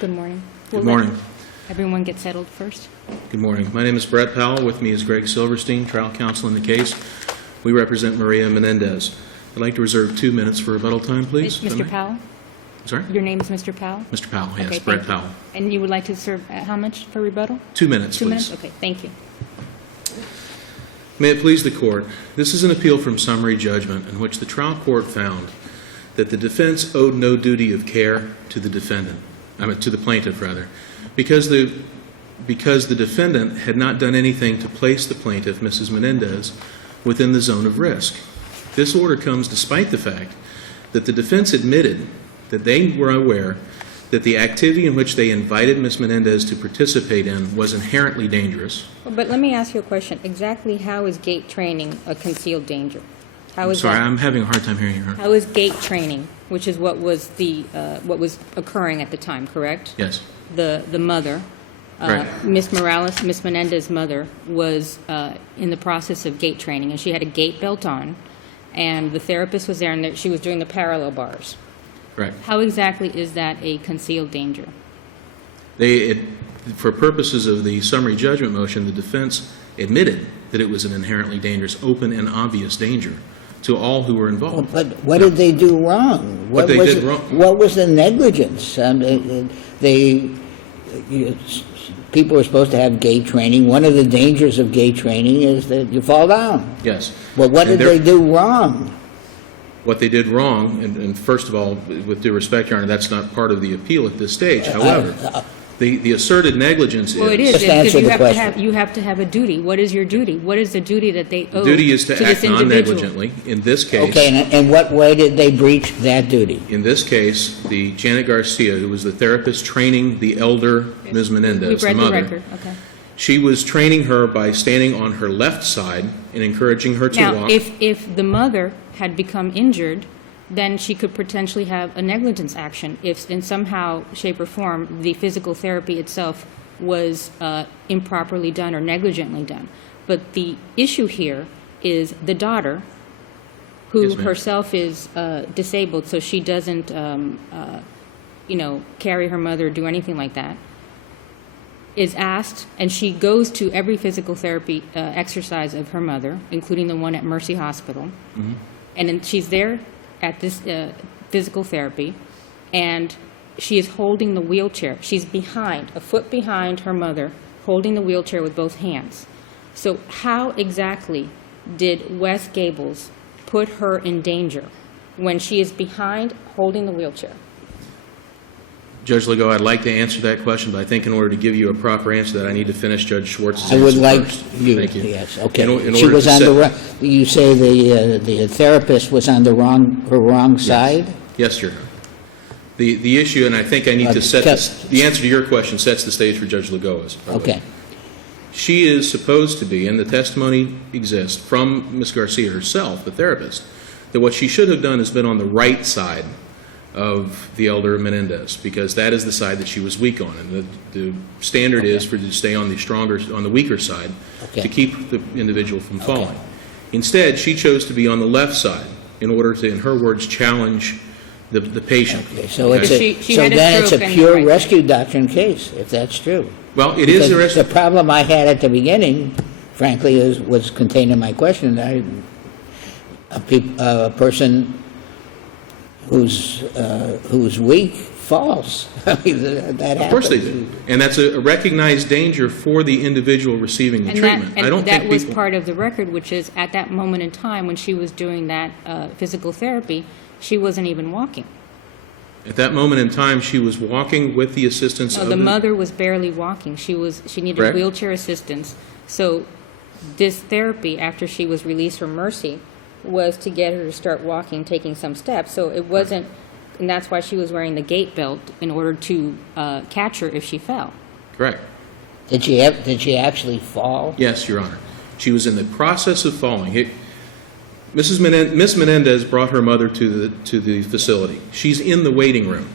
Good morning. Good morning. Everyone get settled first. Good morning. My name is Brett Powell. With me is Greg Silverstein, trial counsel in the case. We represent Maria Menendez. I'd like to reserve 2 minutes for rebuttal time, please. Mr. Powell? Sorry? Your name is Mr. Powell? Mr. Powell, yes, Okay, Brett thank you. Powell. And you would like to serve how much for rebuttal? 2 minutes, 2 please. minutes? Okay, thank you. May it please the court, this is an appeal from summary judgment in which the trial court found that the defense owed no duty of care to the defendant, to the plaintiff rather, because the defendant had not done anything to place the plaintiff, Mrs. Menendez, within the zone of risk. This order comes despite the fact that the defense admitted that they were aware that the activity in which they invited Ms. Menendez to participate in was inherently dangerous. But let me ask you a question. Exactly how is gait training a concealed danger? How is Sorry, that? I'm having a hard time hearing you. How is gait training, which is what was occurring at the time, correct? Yes. The mother, Right. Ms. Menendez's mother, was in the process of gait training, and she had a gait belt on, and the therapist was there, and she was doing the parallel bars. Right. How exactly is that a concealed danger? For purposes of the summary judgment motion, the defense admitted that it was an inherently dangerous, open and obvious danger to all who were involved. But what did they do wrong? What they did wrong? What was the negligence? People are supposed to have gait training. One of the dangers of gait training is that you fall down. Yes. But what did they do wrong? What they did wrong, and first of all, with due respect, Your Honor, that's not part of the appeal at this stage. However, the asserted negligence Well, it is... is, Just answer because the question. you have to have a duty. What is your duty? What is the duty that they owe The duty is to this act individual? non-negligently. In this case... Okay, and in what way did they breach that duty? In this case, the Janet Garcia, who was the therapist training the elder Ms. Menendez, We've read the mother, the record. Okay. she was training her by standing on her left side and encouraging her to Now, walk. if the mother had become injured, then she could potentially have a negligence action if in somehow, shape, or form the physical therapy itself was improperly done or negligently done. But the issue here is the daughter, who Yes, ma'am. herself is disabled, so she doesn't, carry her mother or do anything like that, is asked, and she goes to every physical therapy exercise of her mother, including the one at Mercy Hospital. Mm-hmm. And then she's there at this physical therapy, and she is holding the wheelchair. She's behind, a foot behind her mother, holding the wheelchair with both hands. So how exactly did West Gables put her in danger when she is behind, holding the wheelchair? Judge Legault, I'd like to answer that question, but I think in order to give you a proper answer to that, I need to finish Judge Schwartz's I would answer like first. you. Thank you. Yes. Okay. In She order was to on set- the. You say the therapist was on the wrong side. Yes, Your Honor. The issue, and I think I need to set the answer to your question sets the stage for Judge Legault. Okay. She is supposed to be, and the testimony exists from Ms. Garcia herself, the therapist, that what she should have done is been on the right side of the elder Menendez, because that is the side that she was weak on, and the standard is for her to stay on the weaker side to keep the individual from falling. Instead, she chose to be on the left side in order to, in her words, challenge the patient. Okay, so it's She had a then it's a stroke and pure right. rescue doctrine case, if that's true. Well, it is a Because rescue. the problem I had at the beginning, frankly, was contained in my question. A person who's weak falls. I mean, that happens. Of course they do. And that's a recognized danger for the individual receiving the And treatment. I don't that think was people... part of the record, which is at that moment in time when she was doing that physical therapy, she wasn't even walking. At that moment in time, she was walking with the assistance No, of the mother was barely walking. She needed Correct. wheelchair assistance. So this therapy, after she was released from Mercy, was to get her to start walking, taking some steps. So it wasn't, and that's why she was wearing the gait belt in order to catch her if she fell. Correct. Did she actually fall? Yes, Your Honor. She was in the process of falling. Ms. Menendez brought her mother to the facility. She's in the waiting room.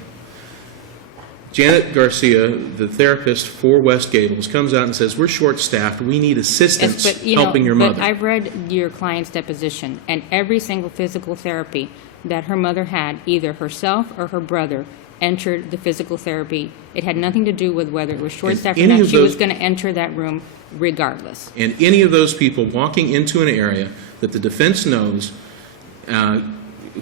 Janet Garcia, the therapist for West Gables, comes out and says, we're short-staffed, we need assistance helping your mother. But I've read your client's deposition, and every single physical therapy that her mother had, either herself or her brother, entered the physical therapy. It had nothing to do with whether it was short-staffed or any not. of She was those- going to enter that room regardless. And any of those people walking into an area that the defense knows,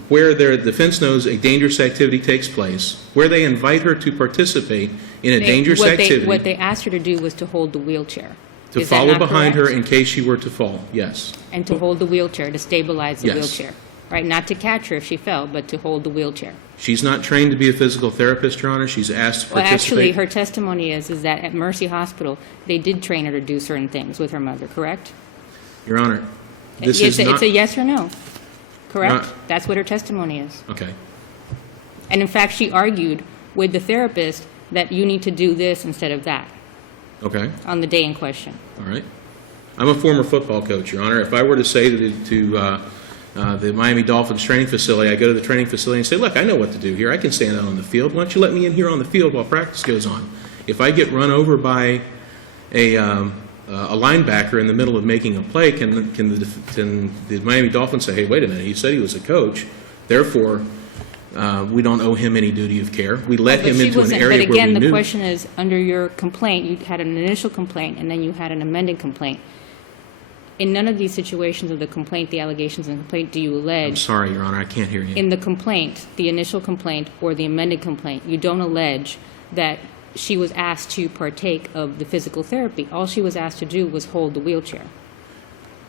where their defense knows a dangerous activity takes place, where they invite her to participate in a dangerous What activity, they asked her to do was to hold the wheelchair. to Is that follow not behind her correct? in case she were to fall, yes. And to hold the wheelchair, to stabilize the Yes. wheelchair. Right, not to catch her if she fell, but to hold the wheelchair. She's not trained to be a physical therapist, Your Honor. She's asked to Well, actually, participate. her testimony is that at Mercy Hospital, they did train her to do certain things with her mother, correct? Your Honor, this is not... It's a yes or no, correct? Not- That's what her testimony is. Okay. And in fact, she argued with the therapist that you need to do this instead of that Okay. on the day in question. All right. I'm a former football coach, Your Honor. If I were to say to the Miami Dolphins training facility, I go to the training facility and say, look, I know what to do here. I can stand out on the field. Why don't you let me in here on the field while practice goes on? If I get run over by a linebacker in the middle of making a play, can the Miami Dolphins say, hey, wait a minute, he said he was a coach, therefore we don't owe him any duty of care. We let But him she into an wasn't- area But where we again, the knew. question is, under your complaint, you had an initial complaint, and then you had an amended complaint. In none of these situations of the complaint, the allegations in the complaint, do you I'm allege, sorry, Your Honor, I can't hear you. in the complaint, the initial complaint or the amended complaint, you don't allege that she was asked to partake of the physical therapy. All she was asked to do was hold the wheelchair.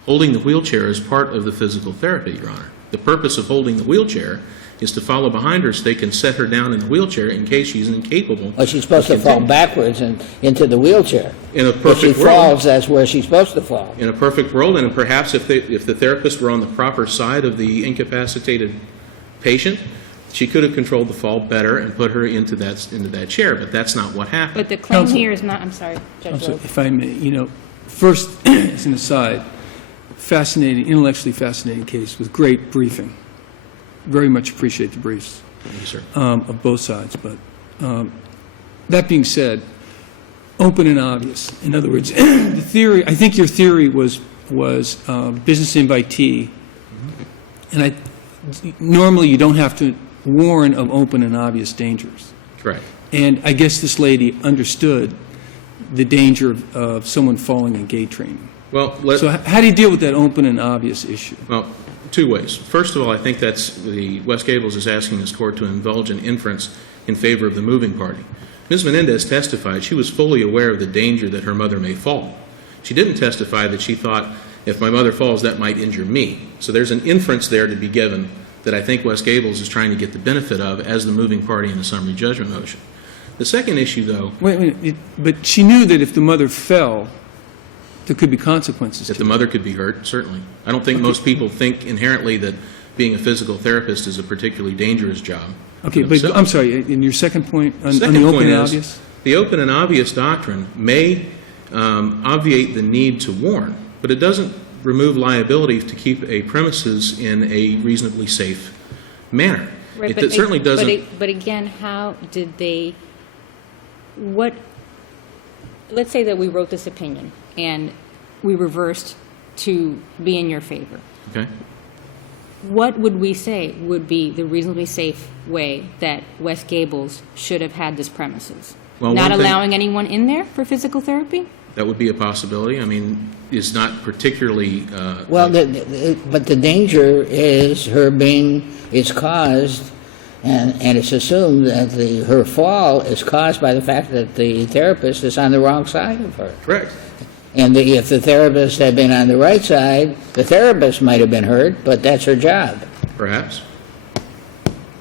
Holding the wheelchair is part of the physical therapy, Your Honor. The purpose of holding the wheelchair is to follow behind her so they can set her down in the wheelchair in case she's incapable. Well, she's supposed to fall backwards and into the wheelchair. In a If she perfect world, falls, that's where she's supposed to fall. in a perfect world, and perhaps if the therapist were on the proper side of the incapacitated patient, she could have controlled the fall better and put her into that chair, but that's not what happened. But the claim Counsel- here is not, I'm sorry, Judge I'm sorry, Rhodes. if I may, first, as an aside, fascinating, intellectually fascinating case with great briefing. Very much appreciate the briefs Thank you, sir. of both sides. But that being said, open and obvious. In other words, the theory, I think your theory was business invitee, and normally you don't have to warn of open and obvious dangers. Correct. And I guess this lady understood the danger of someone falling in gait training. Well, So how do you deal with that open and obvious issue? Well, two ways. First of all, I think that's the West Gables is asking this court to indulge an inference in favor of the moving party. Ms. Menendez testified she was fully aware of the danger that her mother may fall. She didn't testify that she thought, if my mother falls, that might injure me. So there's an inference there to be given that I think West Gables is trying to get the benefit of as the moving party in the summary judgment motion. The second issue, though, Wait, but she knew that if the mother fell, there could be consequences that to the it. mother could be hurt, certainly. I don't think most people think inherently that being a physical therapist is a particularly dangerous job. Okay, in but itself. I'm sorry, in your second point, on Second the open point and is, obvious? the open and obvious doctrine may obviate the need to warn, but it doesn't remove liability to keep a premises in a reasonably safe manner. Right, It certainly doesn't. But again, how did they, let's say that we wrote this opinion and we reversed to be in your favor. Okay. What would we say would be the reasonably safe way that West Gables should have had this premises? Well, Not one thing- allowing anyone in there for physical therapy? That would be a possibility. I mean, it's not particularly. Well, but the danger is it's caused, and it's assumed that her fall is caused by the fact that the therapist is on the wrong side of her. Correct. And if the therapist had been on the right side, the therapist might have been hurt, but that's her job. Perhaps.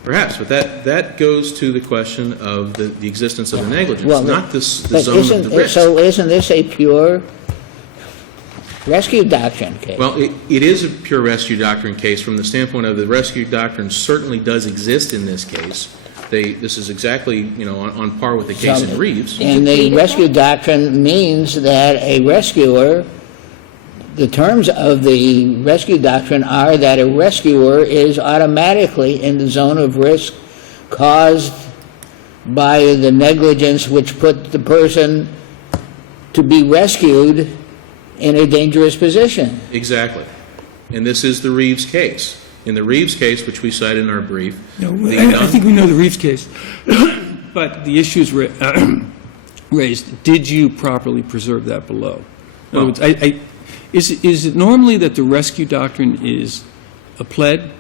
Perhaps, but that goes to the question of the existence of the negligence, Well, not the but zone of the risk. So isn't this a pure rescue doctrine case? Well, it is a pure rescue doctrine case from the standpoint of the rescue doctrine certainly does exist in this case. This is exactly, on par with the case in Reeves. And the rescue doctrine means that a rescuer, the terms of the rescue doctrine are that a rescuer is automatically in the zone of risk caused by the negligence which put the person to be rescued in a dangerous position. Exactly. And this is the Reeves case. In the Reeves case, which we cited in our brief, No, the I think we know the Reeves case, but the issue is raised, did you properly preserve that below? In other words, is it normally that the rescue doctrine is a pled?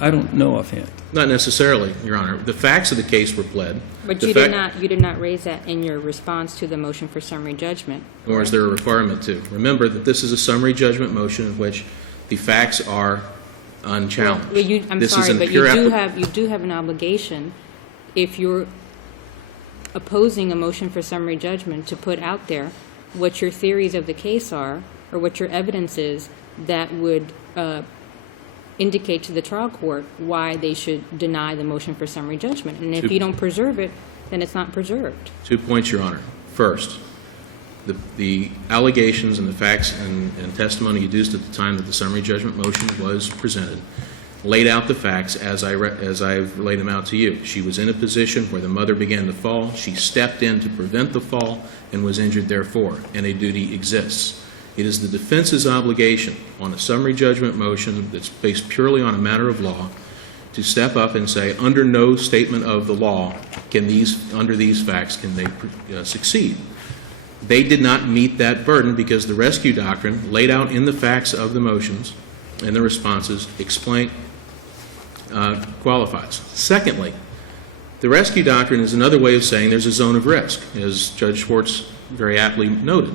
I don't know offhand. Not necessarily, Your Honor. The facts of the case were pled. But The you fact- did not raise that in your response to the motion for summary judgment. Nor is there a requirement to. Remember that this is a summary judgment motion in which the facts are unchallenged. Well, I'm This is sorry, an but pure you do have an obligation, if you're opposing a motion for summary judgment, to put out there what your theories of the case are, or what your evidence is that would indicate to the trial court why they should deny the motion for summary judgment. And if you don't preserve it, then it's not preserved. 2 points, Your Honor. First, the allegations and the facts and testimony adduced at the time that the summary judgment motion was presented laid out the facts as I've laid them out to you. She was in a position where the mother began to fall. She stepped in to prevent the fall and was injured therefore, and a duty exists. It is the defense's obligation on a summary judgment motion that's based purely on a matter of law to step up and say, under no statement of the law under these facts, can they succeed. They did not meet that burden because the rescue doctrine laid out in the facts of the motions and the responses qualifies. Secondly, the rescue doctrine is another way of saying there's a zone of risk, as Judge Schwartz very aptly noted.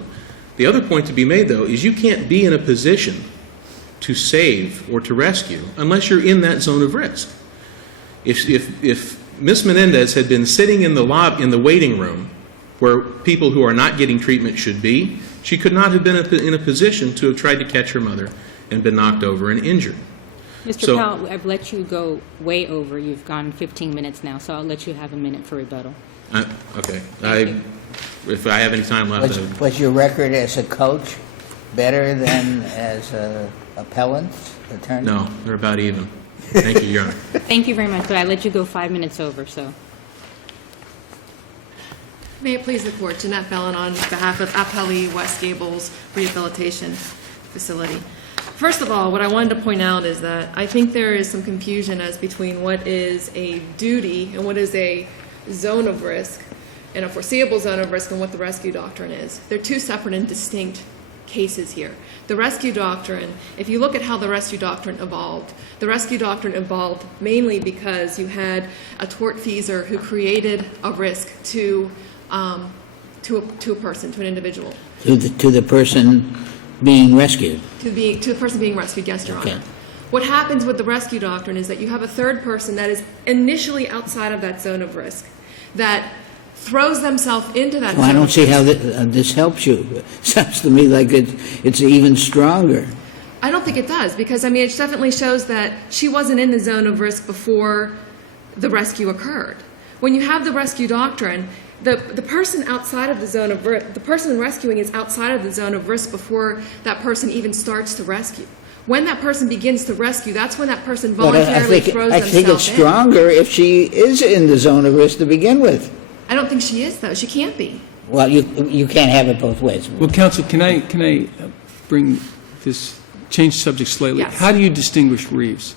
The other point to be made, though, is you can't be in a position to save or to rescue unless you're in that zone of risk. If Ms. Menendez had been sitting in the waiting room where people who are not getting treatment should be, she could not have been in a position to have tried to catch her mother and been knocked over and injured. Mr. Powell, I've let you go way over. You've gone 15 minutes now, so I'll let you have a minute for rebuttal. Okay. Thank you. If I have any time left, Was your record as a coach better than as an appellant attorney? no, they're about even. Thank you, Your Honor. Thank you very much, but I let you go 5 minutes over, so. May it please the Court, Jeanette Fallon on behalf of Appellee West Gables Rehabilitation Facility. First of all, what I wanted to point out is that I think there is some confusion as between what is a duty and what is a zone of risk, and a foreseeable zone of risk, and what the rescue doctrine is. They're two separate and distinct cases here. The rescue doctrine, if you look at how the rescue doctrine evolved, the rescue doctrine evolved mainly because you had a tortfeasor who created a risk to a person, to an individual. To the person being rescued. To the person being rescued, yes, Your Okay. Honor. What happens with the rescue doctrine is that you have a third person that is initially outside of that zone of risk, that throws themselves into that Well, I zone don't of see risk. how this helps you. Sounds to me like it's even stronger. I don't think it does, because, I mean, it definitely shows that she wasn't in the zone of risk before the rescue occurred. When you have the rescue doctrine, the person outside of the zone of risk, the person rescuing is outside of the zone of risk before that person even starts to rescue. When that person begins to rescue, that's when that person But voluntarily throws I themselves think it's in. stronger if she is in the zone of risk to begin with. I don't think she is, though. She can't be. Well, you can't have it both ways. Well, counsel, can I bring this, change subject slightly? Yes. How do you distinguish Reeves?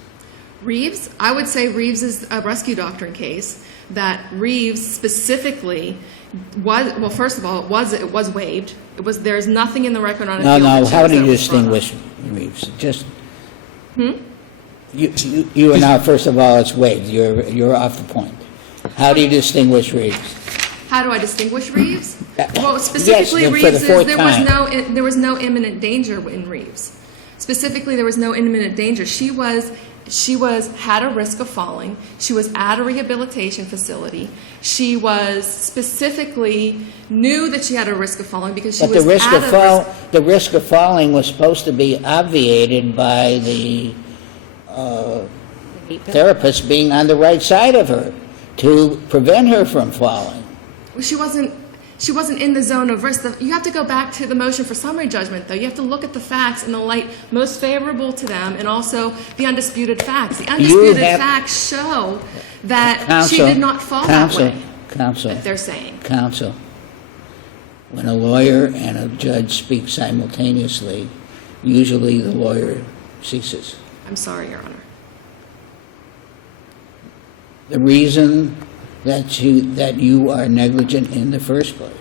Reeves, I would say Reeves is a rescue doctrine case, that Reeves specifically was, well, first of all, it was waived. There's nothing in the record on appeal. No, that how shows do you that was brought up. distinguish Reeves? Just... You are now, first of all, it's waived. You're off the point. How do you distinguish Reeves? How do I distinguish Reeves? Well, Yes, specifically, for the Reeves is fourth there was no imminent danger in Reeves. Specifically, there was no imminent danger. She had a risk of falling. She was at a rehabilitation facility. She was specifically knew that she had a risk of falling because she But was the risk of falling was supposed to be obviated by the therapist being on the right side of her to prevent her from falling. She wasn't in the zone of risk. You have to go back to the motion for summary judgment, though. You have to look at the facts in the light most favorable to them, and also the undisputed facts. The undisputed facts show that she did not fall that way. That they're saying. Counsel, when a lawyer and a judge speak simultaneously, usually the lawyer ceases. I'm sorry, Your Honor. The reason that you are negligent in the first place,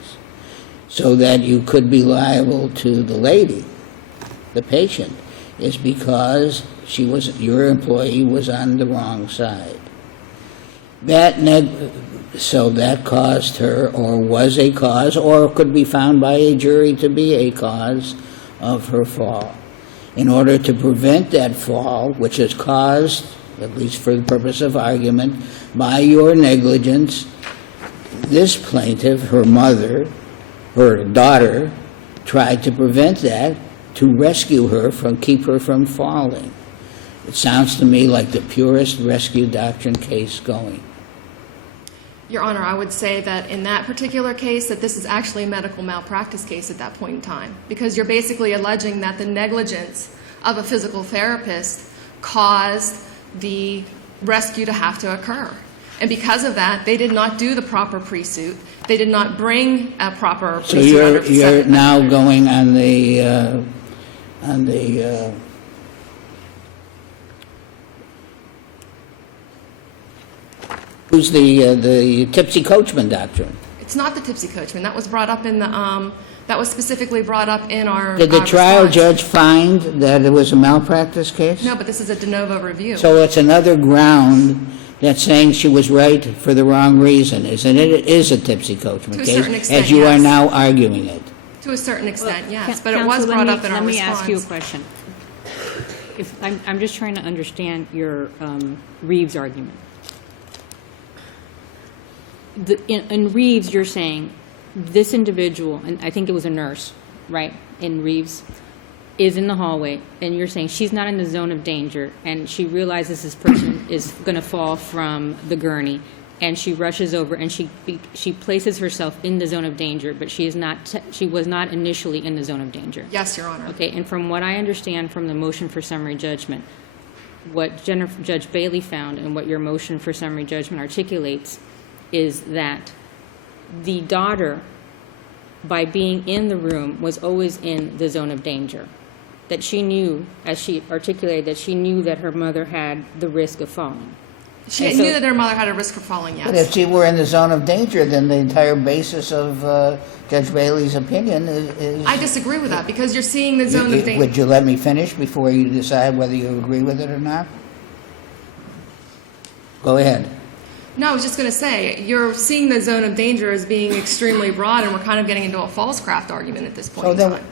so that you could be liable to the lady, the patient, is because your employee was on the wrong side. So that caused her, or was a cause, or could be found by a jury to be a cause of her fall. In order to prevent that fall, which is caused, at least for the purpose of argument, by your negligence, this plaintiff, her mother, her daughter, tried to prevent that, to rescue her, keep her from falling. It sounds to me like the purest rescue doctrine case going. Your Honor, I would say that in that particular case, that this is actually a medical malpractice case at that point in time, because you're basically alleging that the negligence of a physical therapist caused the rescue to have to occur. And because of that, they did not do the proper pre-suit. They did not bring a proper So pre-suit. you're now going on the who's the tipsy coachman doctrine? It's not the tipsy coachman. That was brought up in the, that was specifically brought up in our Did the trial response. judge find that it was a malpractice case? No, but this is a de novo review. So it's another ground that's saying she was right for the wrong reason, isn't it? It is a tipsy coachman To a case, certain extent, as you are yes. now arguing it. To a certain extent, yes, Coun- but it was Counsel, brought up in our Let me response. ask you a question. I'm just trying to understand your Reeves argument. In Reeves, you're saying this individual, and I think it was a nurse, right, in Reeves, is in the hallway, and you're saying she's not in the zone of danger, and she realizes this person is going to fall from the gurney, and she rushes over, and she places herself in the zone of danger, but she was not initially in the zone of danger. Yes, Your Honor. Okay, and from what I understand from the motion for summary judgment, what Judge Bailey found and what your motion for summary judgment articulates is that the daughter, by being in the room, was always in the zone of danger. That she knew, as she articulated, that she knew that her mother had the risk of falling. She And so- knew that her mother had a risk for falling, But if yes. she were in the zone of danger, then the entire basis of Judge Bailey's opinion is... I disagree with that, because you're seeing the zone of danger. Would you let me finish before you decide whether you agree with it or not? Go ahead. No, I was just going to say, you're seeing the zone of danger as being extremely broad, and we're kind of getting into a false-craft argument at this point So in then- time.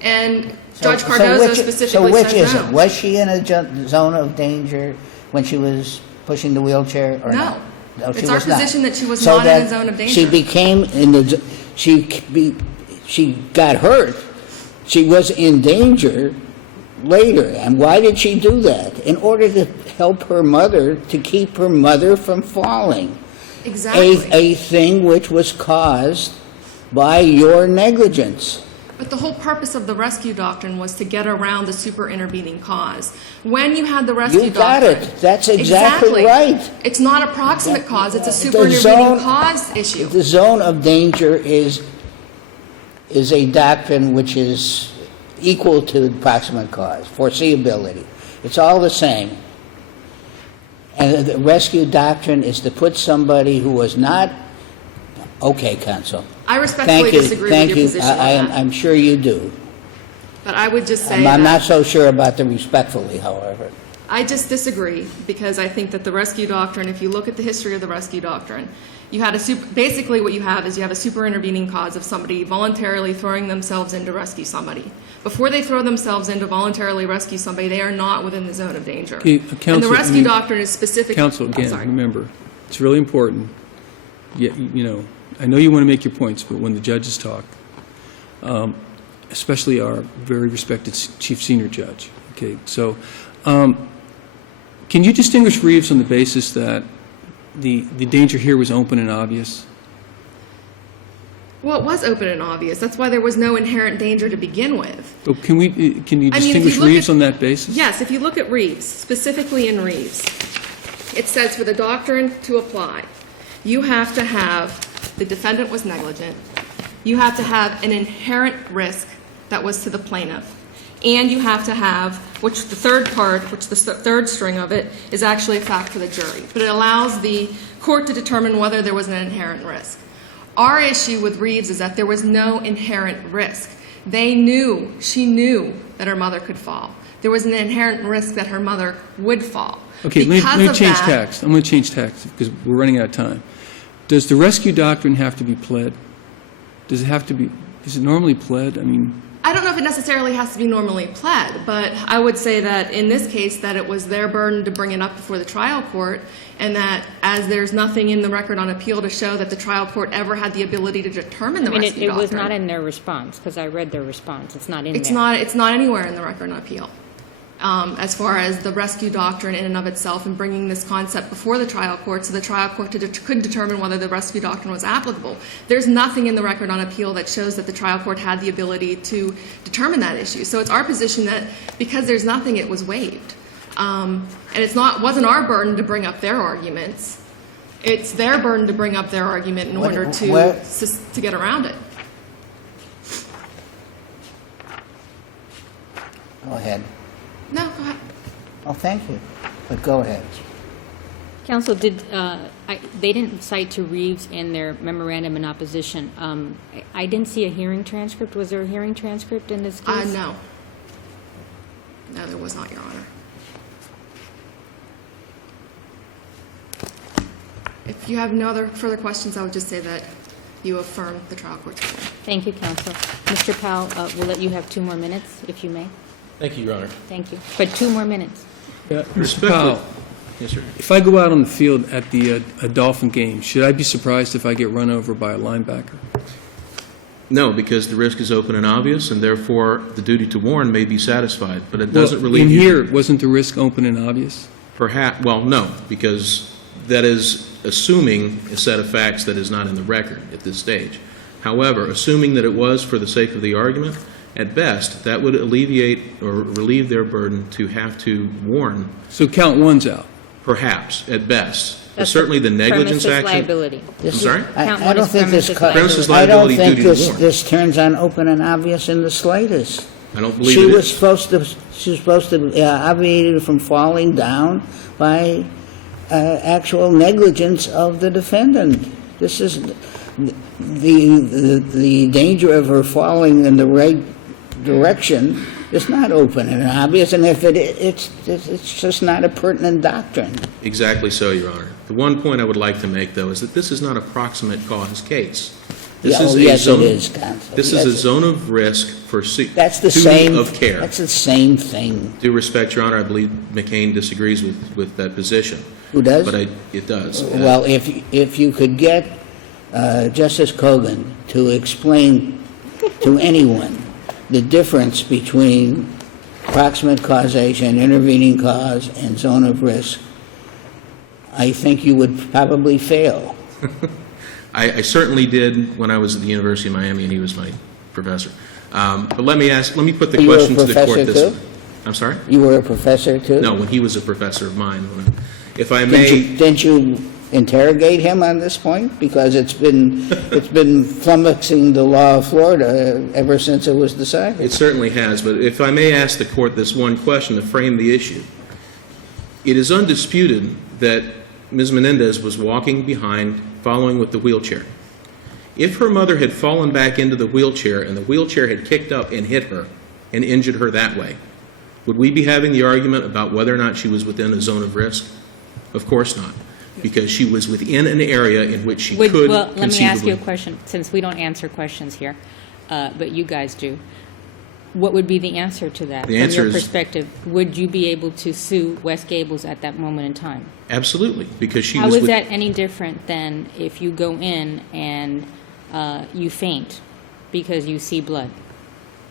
And So- Judge so Cardozo which- specifically So which says is no. it? Was she in a zone of danger when she was pushing the wheelchair or No. not? No, she It's our was not. position that she was So not in a that zone of danger. She became in the, she got hurt. She was in danger later. And why did she do that? In order to help her mother, to keep her mother from falling. Exactly. A thing which was caused by your negligence. But the whole purpose of the rescue doctrine was to get around the super intervening cause. When you had the rescue You got doctrine... it. That's exactly right. It's not a proximate cause, it's a super The intervening zone- cause issue. The zone of danger is a doctrine which is equal to proximate cause, foreseeability. It's all the same. And the rescue doctrine is to put somebody who was not... Okay, counsel. I respectfully Thank you. disagree Thank with your you. position on that. I'm sure you do. But I would just say I'm that... not so sure about the respectfully, however. I just disagree, because I think that the rescue doctrine, if you look at the history of the rescue doctrine, you had basically what you have is you have a super intervening cause of somebody voluntarily throwing themselves in to rescue somebody. Before they throw themselves in to voluntarily rescue somebody, they are not within the zone of danger. Okay, And the counsel, rescue doctrine is specific... Counsel, Oh, again, sorry. remember, it's really important. I know you want to make your points, but when the judges talk, especially our very respected chief senior judge, okay, so can you distinguish Reeves on the basis that the danger here was open and obvious? Well, it was open and obvious. That's why there was no inherent danger to begin with. Oh, can you I mean, if you distinguish look Reeves at- on that basis? Yes, if you look at Reeves, specifically in Reeves, it says for the doctrine to apply, you have to have the defendant was negligent, you have to have an inherent risk that was to the plaintiff, And you have to have, which the third part, which the third string of it, is actually a fact for the jury. But it allows the court to determine whether there was an inherent risk. Our issue with Reeves is that there was no inherent risk. She knew that her mother could fall. There was an inherent risk that her mother would fall. Okay, let me change that- tax. I'm going to change tax because we're running out of time. Does the rescue doctrine have to be pled? Does it have to be, is it normally pled? I mean, I don't know if it necessarily has to be normally pled, but I would say that in this case that it was their burden to bring it up before the trial court, and that as there's nothing in the record on appeal to show that the trial court ever had the ability to determine the I mean, rescue it doctrine. was not in their response, because I read their response. It's not in It's there. not anywhere in the record on appeal. As far as the rescue doctrine in and of itself and bringing this concept before the trial court so the trial court could determine whether the rescue doctrine was applicable. There's nothing in the record on appeal that shows that the trial court had the ability to determine that issue. So it's our position that because there's nothing, it was waived. And wasn't our burden to bring up their arguments. It's their burden to bring up their argument in order to get around it. Go ahead. No, go ahead. Oh, thank you, but go ahead. Counsel, they didn't cite to Reeves in their memorandum in opposition. I didn't see a hearing transcript. Was there a hearing transcript in this case? No. No, there was not, Your Honor. If you have no other further questions, I would just say that you affirm the trial court's ruling. Thank you, Counsel. Mr. Powell, we'll let you have 2 more minutes, if you may. Thank you, Your Honor. Thank you. But 2 more minutes. yeah, Mr. Respectfully. Powell, Yes, sir. if I go out on the field at a Dolphin game, should I be surprised if I get run over by a linebacker? No, because the risk is open and obvious, and therefore the duty to warn may be satisfied, but it doesn't Well, relieve in you. here, wasn't the risk open and obvious? Perhaps, well, no, because that is assuming a set of facts that is not in the record at this stage. However, assuming that it was for the sake of the argument, at best, that would alleviate or relieve their burden to have to warn, So count one's out. perhaps, at best. But That's certainly the negligence premises action. liability. This is- sorry? Count I one don't as think this, premises co- Premises I don't liability, think duty to this, warn. this turns on open and obvious in the slightest. I don't believe She it was is. supposed to obviate it from falling down by actual negligence of the defendant. This is the danger of her falling in the right direction is not open and obvious, and if it's just not a pertinent doctrine. Exactly so, Your Honor. The one point I would like to make, though, is that this is not a proximate cause case. This is a Yes, it zone- is, counsel. This is a Yes, zone of risk for That's the duty same. of care. That's the same thing. Due respect, Your Honor, I believe McCain disagrees with that position. Who does? But it does. Well, if you could get Justice Kogan to explain to anyone the difference between proximate causation, intervening cause, and zone of risk, I think you would probably fail. I certainly did when I was at the University of Miami, and he was my professor. But let me put the You were a question to the court professor this too? way. I'm sorry? You were a professor, too? No, when he was a professor of mine. If I may, Didn't you interrogate him on this point? Because it's been flummoxing the law of Florida ever since it was decided. it certainly has, but if I may ask the court this one question to frame the issue. It is undisputed that Ms. Menendez was walking behind, following with the wheelchair. If her mother had fallen back into the wheelchair and the wheelchair had kicked up and hit her and injured her that way, would we be having the argument about whether or not she was within a zone of risk? Of course not, because she was within an area in which she could Well, let me ask you a conceivably. question, since we don't answer questions here, but you guys do. What would be the answer to that? The answer From is- your perspective, would you be able to sue West Gables at that moment in time? Absolutely, because she How was is with- that any different than if you go in and you faint because you see blood?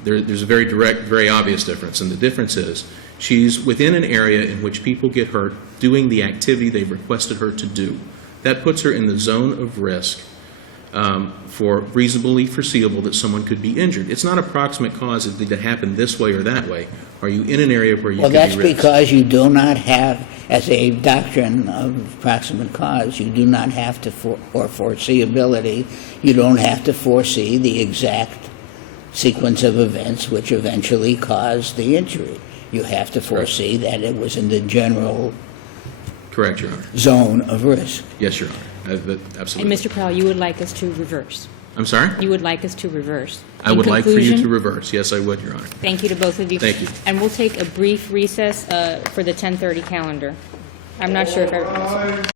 There's a very direct, very obvious difference, and the difference is she's within an area in which people get hurt doing the activity they've requested her to do. That puts her in the zone of risk for reasonably foreseeable that someone could be injured. It's not a proximate cause that did it happen this way or that way. Are you in an area where you Well, could be that's risked? because you do not have, as a doctrine of proximate cause, you do not have to, or foreseeability, you don't have to foresee the exact sequence of events which eventually caused the injury. You have to foresee that it was in the general Correct, Your Honor. zone of risk. Yes, Your Honor. And Absolutely. Mr. Crowell, you would like us to reverse? I'm sorry? You would like us to reverse? I In would like for you to conclusion, reverse. Yes, I would, Your Honor. Thank you to both of you. Thank you. And we'll take a brief recess for the 10:30 calendar. I'm not sure if everyone's...